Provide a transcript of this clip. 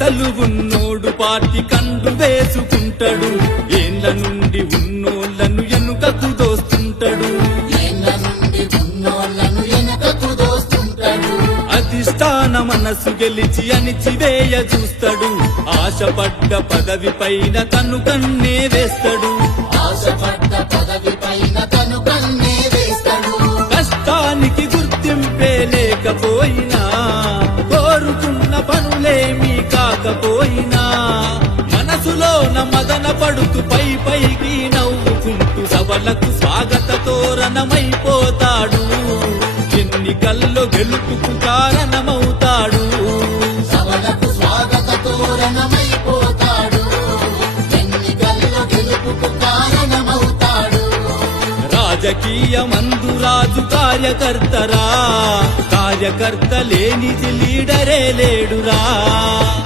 పైసలు ఉన్నోడు పార్టీ కండు వేసుకుంటాడు, ఏళ్ళ నుండి ఉన్నోళ్లను ఎనుకకు దోస్తుంటాడు. అధిష్టాన మనసు గెలిచి అణిచివేయ చూస్తాడు, ఆశపడ్డ పదవి పైన తను కన్నే వేస్తాడు. కష్టానికి గుర్తింపే లేకపోయినా, కోరుకున్న పనులేమీ కాకపోయినా, మనసులోన మదన పడుతూ పైకి నవ్వుకుంటూ సభలకు స్వాగత తోరణమైపోతాడు. ఎన్నికల్లో గెలుపుకు కారణమవుతాడు. రాజకీయమందు రాజు కార్యకర్తరా, కార్యకర్త లేనిది లీడరే లేడురా.